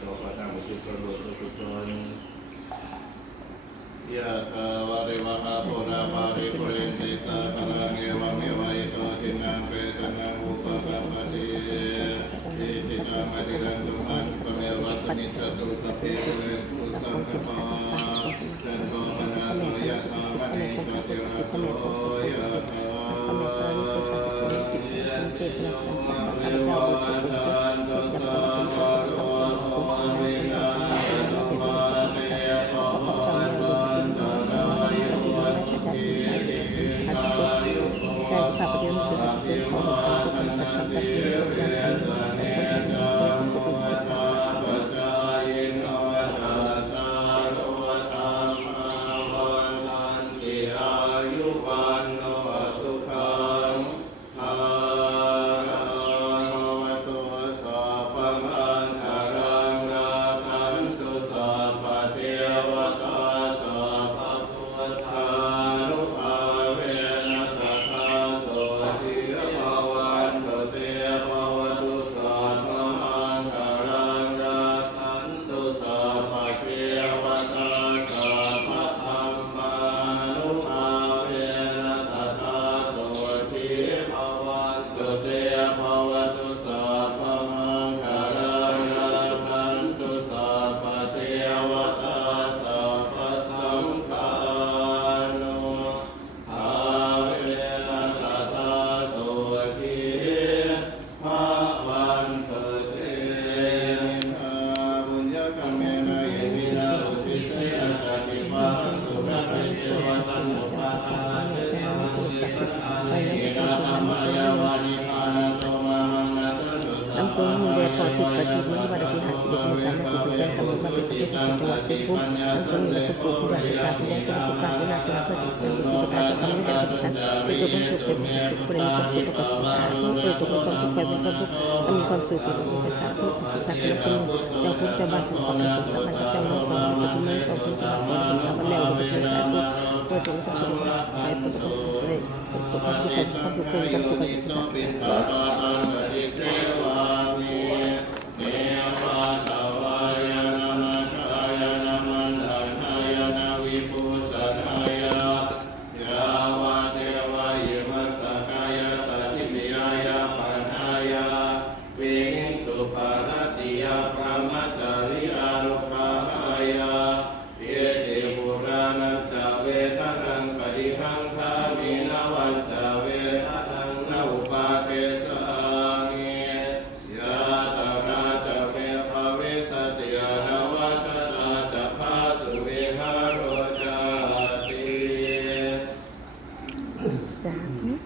โตปะทังอุทิศกุศลกุศลยะถาวะริวหาปุราปาริปุเรนติสาคารังเอวะเมวะอิโตทินังเปตนังอุปกัปปติอิทิตังอดิรังตุหังสเมวัตมิจตุสัพเพปุเรนตุสังคปาจันโทปนะโตยะธามณิโชติระโตยะถาเทพนะเทวทันตุสัพพะโลกวินาศโนมาเตปะวันวันตรายโยสุขีกายุโกภวะเทวทันติเวสเนจังโมทาปจายโนจัตตารโอธัมมาวันตันติอายุวันโนสุขังภาลังภวตุสัพพมังคารังราคันตุสัพพะเทวตาสัพพะพุทธานุภาเวนะสัทธาโสทิภวันตุเตภวตุสัพพมังคารังราคันตุสัพพะเทวตาสัพพะธัมมานุภาเวนะสัทธาโสทิภวันตุเตภวตุสัพพมังคารังราคันตุสัพพะเทวตาสัพพะสังฆานุภาเวนะสัทธาโสทิภวันตุเตบุญญกรรมเมนะเยวินาอุทิเตนะจติมาสุระเรเทวตันโนภาทาเตนะมุสิกตานิระธรรมยาวานิพานะโตมามังนะตันตุสัพพะ น้ำส้มมีแดดพอทิศประทีปนี้วันที่51 เมษายนคือเป็นกำหนดมาเป็นประเทศจังหวัดเพชรบุรีน้ำส้มมีและผู้ปลูกที่อยากการเป็นผู้ปลูกการเป็นนักการเพื่อสิ่งที่ผู้ประกาศจะทำให้ได้ผลกันเป็นตัวเป็นผู้เป็นผู้เป็นคนสุขภาพเป็นตัวเป็นคนผู้คอยเป็นคนผู้มีความสื่อเป็นผู้ประชาผู้ผู้การเป็นผู้เจ้าคุณเจ้าบ้านผู้ปกครองสมสัมพันธ์กับเจ้าน้องสองปัจจุบันของคุณเจ้าบ้านสมสัมพันธ์แล้วเป็นผู้ชายผู้เพื่อตัวเป็นคนใช้เป็นตัวเป็นผู้คนผู้คนผู้เป็นคนสุขภาพ เนวะตวายนะมัจจายนะมันดันหายนะวิปุสสายะยาวะเทวะยิมัสสกายะสัทธิปิยายะปัญหายะวิงสุปารติยะพระมัจจริยา